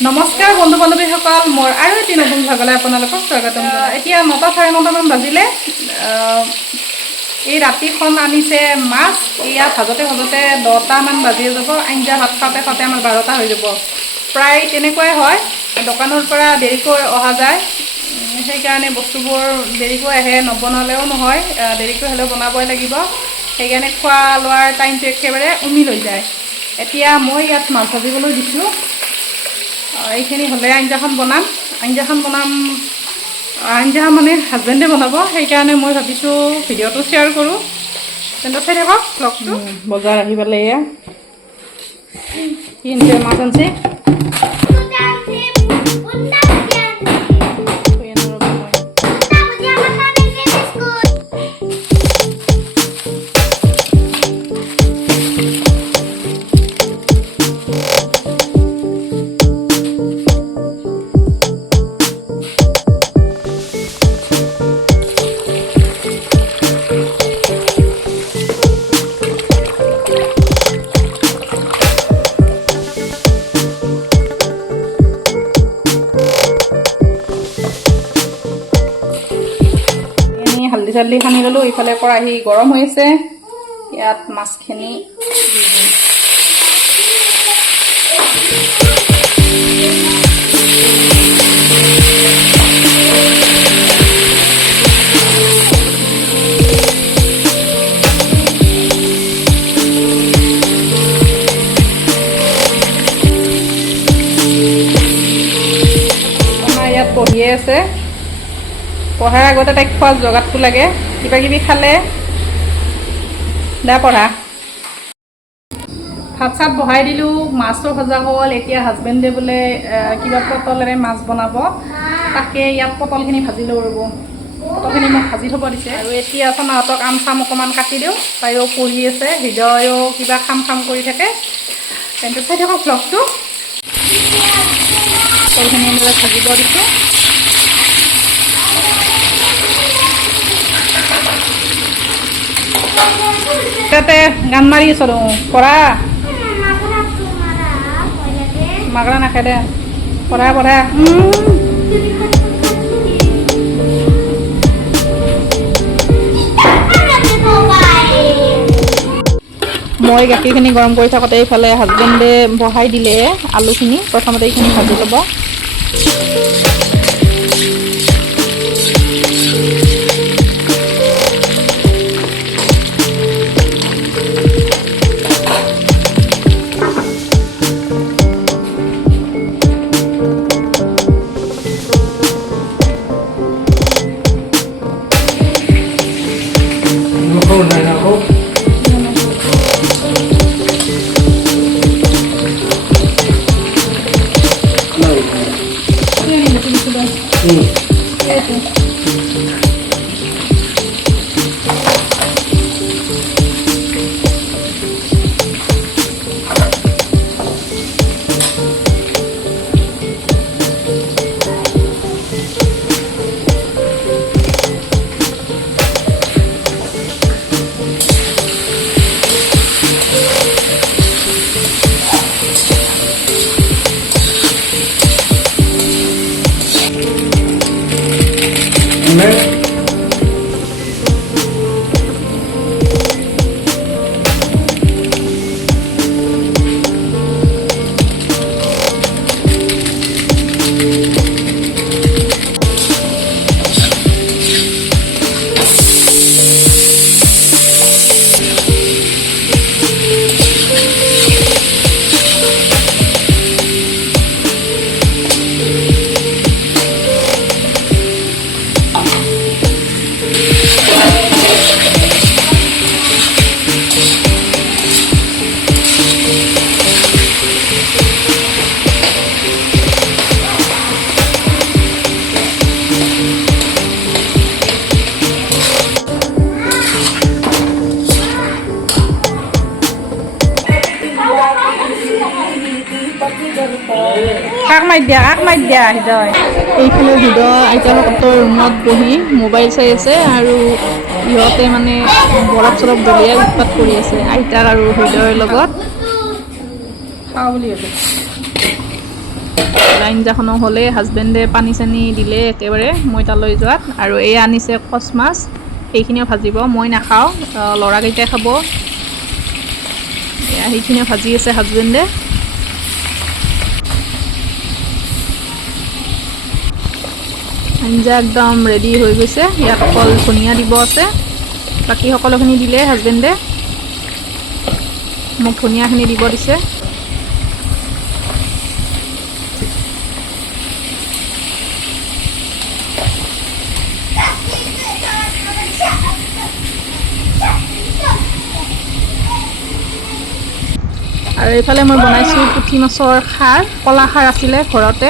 নমস্কাৰ বন্ধু বান্ধৱীসকল, মোৰ আৰু এটি নতুন ভাগলৈ আপোনালোকক স্বাগতম জনাই। এতিয়া 9টা 9:30 মান বাজিলে। এই ৰাতিখন আনিছে মাছ, এয়া ভাজতে 10টা মান বাজি যাব। আঞ্জা ভাত খাওঁতে খাওঁতে আমাৰ 12টা হৈ যাব। প্ৰায় তেনেকুৱাই হয়, দোকানৰ পৰা দেৰিকৈ অহা যায়, সেইকাৰণে বস্তুবোৰ দেৰিকৈ আহে, নবনালেও নহয়, দেৰিকৈ হ'লেও বনাবই লাগিব। সেইকাৰণে খোৱা লোৱাৰ টাইমটো একেবাৰে উমি লৈ যায়। এতিয়া মই ইয়াত মাছ ভাজিবলৈ দিছোঁ। এইখিনি হ'লে আঞ্জাখন বনাম। আঞ্জা মানে হাজবেণ্ডে বনাব, সেইকাৰণে মই ভাবিছোঁ ভিডিঅ'টো শ্বেয়াৰ কৰোঁ। তেন্তে চাই থাকক ব্লগটো। বজাৰ আহি পালে এয়া কি আনিছে, মাছ আনিছে। হালধি চালধি সানি ল'লোঁ। ইফালে কেৰাহী গৰম হৈ আছে, ইয়াত মাছখিনি ইয়াত পঢ়িয়ে আছে। পঢ়াৰ আগতে তাইক খোৱা জগাতটো লাগে, কিবা কিবি খালে। দা পঢ়া। ভাত চাত বহাই দিলোঁ, মাছো ভজা হ'ল। এতিয়া হাজবেণ্ডে বোলে কিবা পটলেৰে মাছ বনাব, তাকে ইয়াত পটলখিনি ভাজি ল'ব ৰ'ব। পটলখিনি মোক ভাজি থ'ব দিছে। আৰু এতিয়া চনাহঁতক আম চাম অকণমান কাটি দিওঁ, তাইও পঢ়ি আছে, হৃদয়ো কিবা খাম কৰি থাকে। তেন্তে চাই থাকক ব্লগটো। পটলখিনি এনেদৰে ভাজিব দিছোঁ। তাতে গান মাৰি আছো পঢ়া, মাগৰা নাখায় দে, পঢ়া। মই গাখীৰখিনি গৰম কৰি থাকোঁতে এইফালে হাজবেণ্ডে বহাই দিলে আলুখিনি। প্ৰথমতে এইখিনি ভাজি ল'ব। কাক মাৰি দিয়া হৃদয়। এইফালে হৃদয় আইতাহঁতৰ ৰুমত বহি মোবাইল চাই আছে, আৰু ইহঁতে মানে বৰফ চৰফ দলিয়াই উৎপাত কৰি আছে আইতাৰ আৰু হৃদয়ৰ লগত। খাওঁ বুলি কৈছে। আঞ্জাখনো হ'লে হাজবেণ্ডে পানী চানী দিলে একেবাৰে মই তালৈ যোৱাত। আৰু এই আনিছে কচ মাছ, এইখিনিও ভাজিব, মই নাখাওঁ, ল'ৰাকেইটাই খাব। এয়া সেইখিনিও ভাজি আছে হাজবেণ্ডে। আঞ্জা একদম ৰেডি হৈ গৈছে, ইয়াত অকল ধনিয়া দিব আছে, বাকী সকলোখিনি দিলে হাজবেণ্ডে, মোক ধনিয়াখিনি দিব দিছে। আৰু এইফালে মই বনাইছোঁ পুঠি মাছৰ খাৰ, কলা খাৰ আছিলে ঘৰতে,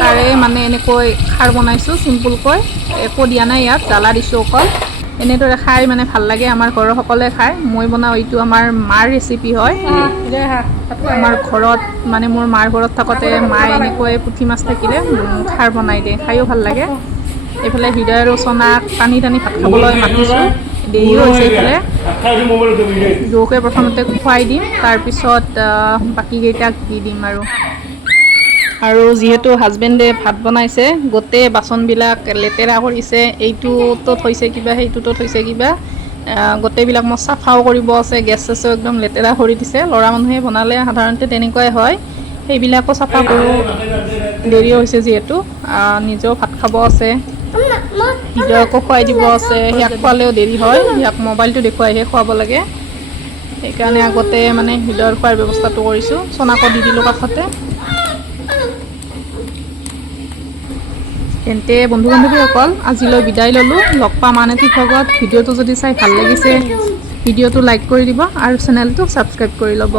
তাৰে মানে এনেকৈ খাৰ বনাইছোঁ চিম্পুলকৈ, একো দিয়া নাই ইয়াত, জ্বালা দিছোঁ অকল। এনেদৰে খাই মানে ভাল লাগে, আমাৰ ঘৰৰ সকলোৱে খায়। মই বনাওঁ, এইটো আমাৰ মাৰ ৰেচিপি হয়। আমাৰ ঘৰত মানে মোৰ মাৰ ঘৰত থাকোঁতে মায়ে এনেকৈ পুঠি মাছ থাকিলে খাৰ বনাই দিয়ে, খায়ো ভাল লাগে। এইফালে হৃদয় আৰু চনাক পানী টানি ভাত খাবলৈ মাতিছোঁ, দেৰিও হৈছে। এইফালে দুয়োকে প্ৰথমতে খুৱাই দিম, তাৰপিছত বাকীকেইটাক দি দিম। আৰু যিহেতু হাজবেণ্ডে ভাত বনাইছে, গোটেই বাচনবিলাক লেতেৰা কৰিছে, এইটোতো থৈছে কিবা, সেইটোতো থৈছে কিবা, গোটেইবিলাক মই চাফাও কৰিব আছে, গেছ চেছো একদম লেতেৰা কৰি দিছে। ল'ৰা মানুহে বনালে সাধাৰণতে তেনেকুৱাই হয়, সেইবিলাকো চাফা কৰোঁ, দেৰিও হৈছে যিহেতু, নিজেও ভাত খাব আছে, হৃদয়কো খুৱাই দিব আছে, সিয়াক খোৱালেও দেৰি হয়, সিয়াক মোবাইলটো দেখুৱাইহে খুৱাব লাগে, সেইকাৰণে আগতে মানে হৃদয়ৰ খোৱাৰ ব্যৱস্থাটো কৰিছোঁ। চনাকো দি দিলোঁ কাষতে। তেন্তে বন্ধু বান্ধৱীসকল, আজিলৈ বিদায় ল'লোঁ, লগ পাম আন এটি ভ্লগত। ভিডিঅ'টো যদি চাই ভাল লাগিছে, ভিডিঅ'টো লাইক কৰি দিব আৰু চেনেলটো ছাবস্ক্ৰাইব কৰি ল'ব।